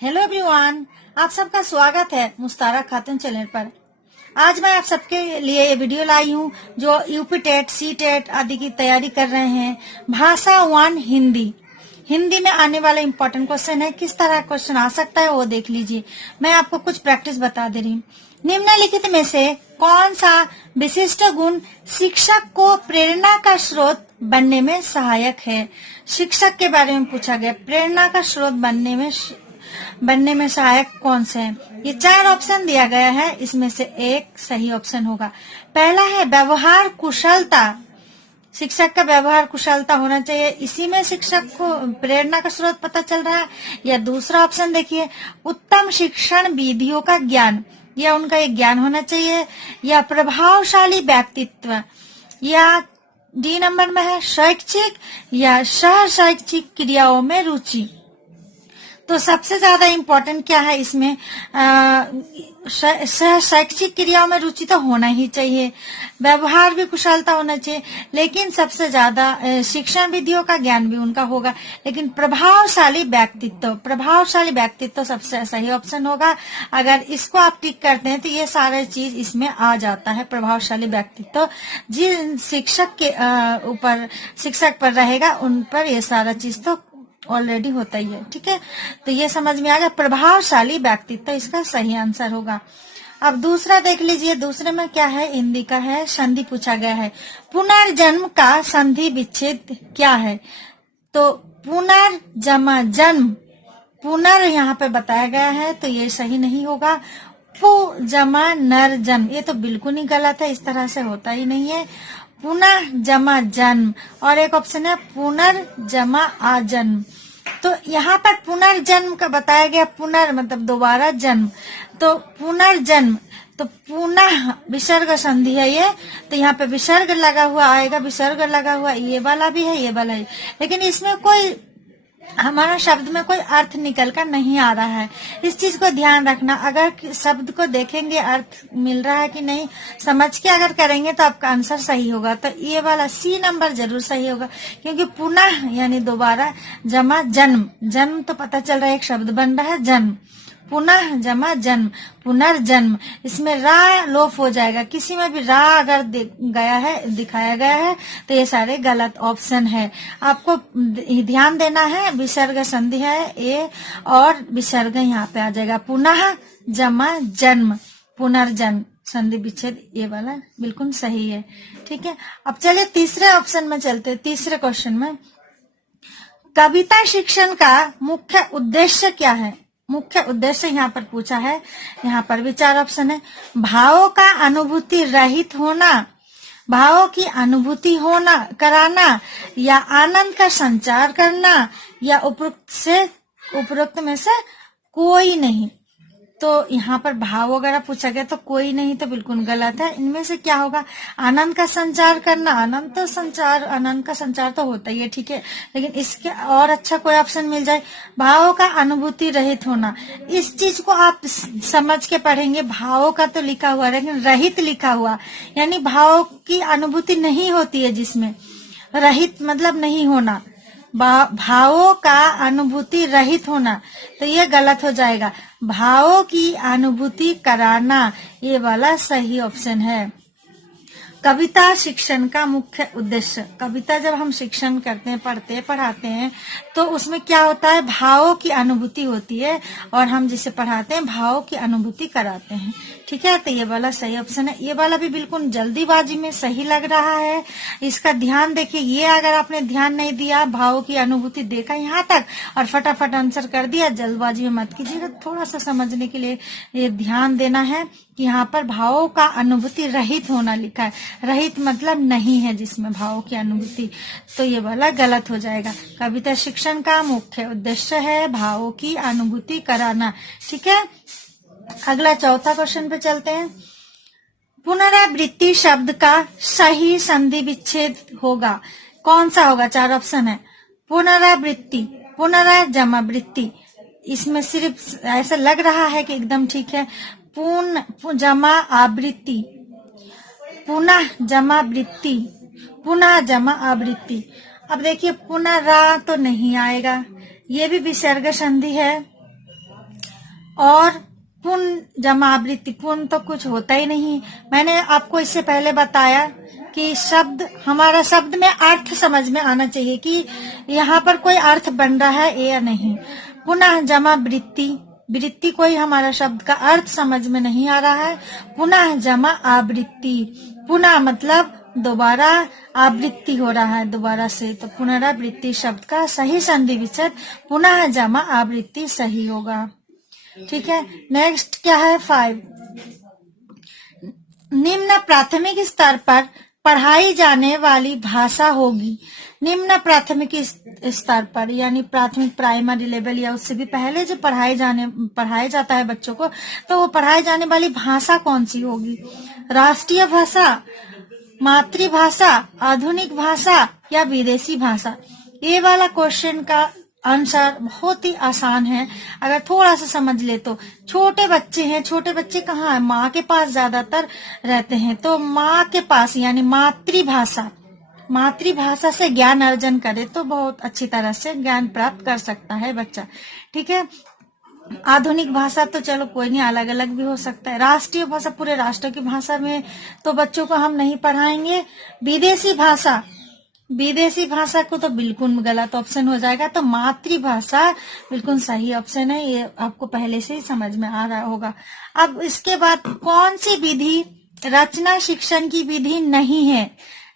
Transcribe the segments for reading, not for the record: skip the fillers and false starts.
Hello everyone, आप सबका स्वागत है मुस्तारा खातून चैनल पर। आज मैं आप सबके लिए ये वीडियो लाई हूँ जो यूपी टेट, सी टेट आदि की तैयारी कर रहे हैं। भाषा 1 हिंदी में आने वाला इम्पोर्टेंट क्वेश्चन है। किस तरह क्वेश्चन आ सकता है वो देख लीजिए। मैं आपको कुछ प्रैक्टिस बता दे रही हूँ। निम्नलिखित में से कौन सा विशिष्ट गुण शिक्षक को प्रेरणा का स्रोत बनने में सहायक है? शिक्षक के बारे में पूछा गया। प्रेरणा का स्रोत बनने में सहायक कौन से हैं? ये 4 ऑप्शन दिया गया है, इसमें से एक सही ऑप्शन होगा। पहला है व्यवहार कुशलता। शिक्षक का व्यवहार कुशलता होना चाहिए, इसी में शिक्षक को प्रेरणा का स्रोत पता चल रहा है। या दूसरा ऑप्शन देखिए, उत्तम शिक्षण विधियों का ज्ञान, या उनका एक ज्ञान होना चाहिए। या प्रभावशाली व्यक्तित्व, या डी नंबर में है शैक्षिक या सह शैक्षिक क्रियाओं में रुचि। तो सबसे ज्यादा इम्पोर्टेंट क्या है इसमें? शैक्षिक क्रियाओं में रुचि तो होना ही चाहिए, व्यवहार भी कुशलता होना चाहिए, लेकिन सबसे ज्यादा शिक्षण विधियों का ज्ञान भी उनका होगा। लेकिन प्रभावशाली व्यक्तित्व सबसे सही ऑप्शन होगा। अगर इसको आप टिक करते हैं तो ये सारे चीज इसमें आ जाता है। प्रभावशाली व्यक्तित्व जिन शिक्षक के ऊपर शिक्षक पर रहेगा उन पर ये सारा चीज तो ऑलरेडी होता ही है। ठीक है, तो ये समझ में आ गया। प्रभावशाली व्यक्तित्व इसका सही आंसर होगा। अब दूसरा देख लीजिए, दूसरे में क्या है? हिंदी का है, संधि पूछा गया है। पुनर्जन्म का संधि विच्छेद क्या है? तो पुनर्जमा जन्म, पुनर् यहाँ पे बताया गया है तो ये सही नहीं होगा। पु जमा नर जन्म, ये तो बिल्कुल ही गलत है, इस तरह से होता ही नहीं है। पुनः जमा जन्म, और एक ऑप्शन है पुनर्जमा आजन्म। तो यहाँ पर पुनर्जन्म का बताया गया, पुनर् मतलब दोबारा जन्म, तो पुनर्जन्म, तो पुनः विसर्ग संधि है ये, तो यहाँ पे विसर्ग लगा हुआ आएगा, विसर्ग लगा हुआ ये वाला भी है, ये वाला है, लेकिन इसमें कोई हमारा शब्द में कोई अर्थ निकल कर नहीं आ रहा है। इस चीज को ध्यान रखना। अगर शब्द को देखेंगे अर्थ मिल रहा है कि नहीं समझ के अगर करेंगे तो आपका आंसर सही होगा। तो ये वाला सी नंबर जरूर सही होगा, क्योंकि पुनः यानी दोबारा, जमा जन्म, जन्म तो पता चल रहा है एक शब्द बन रहा है जन्म, पुनः जमा जन्म, पुनर्जन्म, इसमें रा लोप हो जाएगा। किसी में भी रा अगर दिखाया गया है तो ये सारे गलत ऑप्शन है। आपको ध्यान देना है, विसर्ग संधि है ए और विसर्ग यहाँ पे आ जाएगा। पुनः जमा जन्म, पुनर्जन्म, संधि विच्छेद ये वाला बिल्कुल सही है। ठीक है, अब चलिए तीसरे ऑप्शन में चलते, तीसरे क्वेश्चन में। कविता शिक्षण का मुख्य उद्देश्य क्या है? मुख्य उद्देश्य यहाँ पर पूछा है। यहाँ पर भी 4 ऑप्शन है। भावों का अनुभूति रहित होना, भावों की अनुभूति कराना, या आनंद का संचार करना, या उपरोक्त में से कोई नहीं। तो यहाँ पर भाव वगैरह पूछा गया तो कोई नहीं तो बिल्कुल गलत है। इनमें से क्या होगा? आनंद का संचार करना, आनंद का संचार तो होता ही है, ठीक है, लेकिन इसके और अच्छा कोई ऑप्शन मिल जाए। भावों का अनुभूति रहित होना, इस चीज को आप समझ के पढ़ेंगे। भावों का तो लिखा हुआ लेकिन रहित लिखा हुआ, यानी भावों की अनुभूति नहीं होती है जिसमें, रहित मतलब नहीं होना, भावों का अनुभूति रहित होना, तो ये गलत हो जाएगा। भावों की अनुभूति कराना ये वाला सही ऑप्शन है। कविता शिक्षण का मुख्य उद्देश्य, कविता जब हम शिक्षण करते हैं, पढ़ाते हैं तो उसमें क्या होता है? भावों की अनुभूति होती है, और हम जिसे पढ़ाते हैं भावों की अनुभूति कराते हैं। ठीक है, तो ये वाला सही ऑप्शन है। ये वाला भी बिल्कुल जल्दीबाजी में सही लग रहा है, इसका ध्यान देखिए। ये अगर आपने ध्यान नहीं दिया, भावों की अनुभूति देखा यहाँ तक और फटाफट आंसर कर दिया, जल्दबाजी में मत कीजिएगा। थोड़ा सा समझने के लिए ये ध्यान देना है कि यहाँ पर भावों का अनुभूति रहित होना लिखा है। रहित मतलब नहीं है जिसमें भावों की अनुभूति, तो ये वाला गलत हो जाएगा। कविता शिक्षण का मुख्य उद्देश्य है भावों की अनुभूति कराना। ठीक है, अगला चौथा क्वेश्चन पे चलते हैं। पुनरावृत्ति शब्द का सही संधि विच्छेद होगा, कौन सा होगा? 4 ऑप्शन है। पुनरावृत्ति, पुनर्जमा वृत्ति, इसमें सिर्फ ऐसा लग रहा है कि एकदम ठीक है। जमा आवृत्ति, पुनः जमा वृत्ति, पुनः जमा आवृत्ति। अब देखिए पुनरा तो नहीं आएगा, ये भी विसर्ग संधि है, और पुन जमा आवृत्ति। पुन तो कुछ होता ही नहीं। मैंने आपको इससे पहले बताया कि शब्द, हमारा शब्द में अर्थ समझ में आना चाहिए कि यहाँ पर कोई अर्थ बन रहा है या नहीं। पुनः जमा वृत्ति, वृत्ति कोई हमारा शब्द का अर्थ समझ में नहीं आ रहा है। पुनः जमा आवृत्ति, पुनः मतलब दोबारा, आवृत्ति हो रहा है दोबारा से, तो पुनरावृत्ति शब्द का सही संधि विच्छेद पुनः जमा आवृत्ति सही होगा। ठीक है, नेक्स्ट क्या है 5। निम्न प्राथमिक स्तर पर पढ़ाई जाने वाली भाषा होगी। निम्न प्राथमिक स्तर पर यानी प्राथमिक प्राइमरी लेवल या उससे भी पहले जो पढ़ाया जाता है बच्चों को, तो वो पढ़ाई जाने वाली भाषा कौन सी होगी? राष्ट्रीय भाषा, मातृभाषा, आधुनिक भाषा या विदेशी भाषा? ये वाला क्वेश्चन का आंसर बहुत ही आसान है अगर थोड़ा सा समझ ले तो। छोटे बच्चे हैं, छोटे बच्चे कहाँ है? माँ के पास ज्यादातर रहते हैं, तो माँ के पास यानी मातृभाषा, मातृभाषा से ज्ञान अर्जन करे तो बहुत अच्छी तरह से ज्ञान प्राप्त कर सकता है बच्चा। ठीक है, आधुनिक भाषा तो चलो कोई नहीं, अलग अलग भी हो सकता है। राष्ट्रीय भाषा, पूरे राष्ट्र की भाषा में तो बच्चों को हम नहीं पढ़ाएंगे। विदेशी भाषा, विदेशी भाषा को तो बिल्कुल गलत ऑप्शन हो जाएगा, तो मातृभाषा बिल्कुल सही ऑप्शन है। ये आपको पहले से ही समझ में आ रहा होगा। अब इसके बाद कौन सी विधि रचना शिक्षण की विधि नहीं है?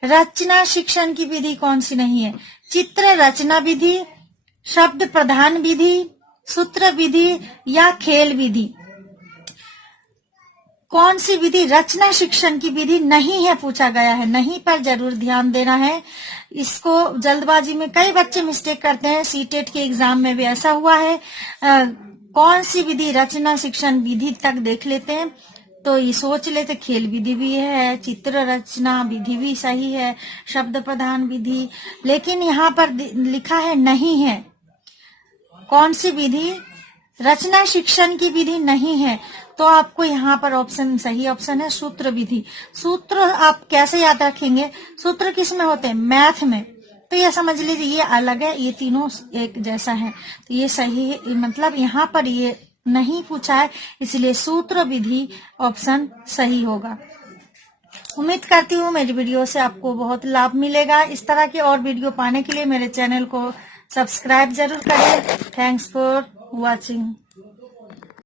रचना शिक्षण की विधि कौन सी नहीं है? चित्र रचना विधि, शब्द प्रधान विधि, सूत्र विधि या खेल विधि? कौन सी विधि रचना शिक्षण की विधि नहीं है पूछा गया है। नहीं पर जरूर ध्यान देना है। इसको जल्दबाजी में कई बच्चे मिस्टेक करते हैं, सीटेट के एग्जाम में भी ऐसा हुआ है। कौन सी विधि रचना शिक्षण विधि तक देख लेते हैं तो ये सोच लेते खेल विधि भी है, चित्र रचना विधि भी सही है, शब्द प्रधान विधि, लेकिन यहाँ पर लिखा है नहीं है। कौन सी विधि रचना शिक्षण की विधि नहीं है? तो आपको यहाँ पर ऑप्शन, सही ऑप्शन है सूत्र विधि। सूत्र आप कैसे याद रखेंगे? सूत्र किस में होते हैं? मैथ में। तो ये समझ लीजिए ये अलग है, ये तीनों एक जैसा है, तो ये सही है। मतलब यहाँ पर ये नहीं पूछा है, इसलिए सूत्र विधि ऑप्शन सही होगा। उम्मीद करती हूँ मेरी वीडियो से आपको बहुत लाभ मिलेगा। इस तरह के और वीडियो पाने के लिए मेरे चैनल को सब्सक्राइब जरूर करें। Thanks for watching.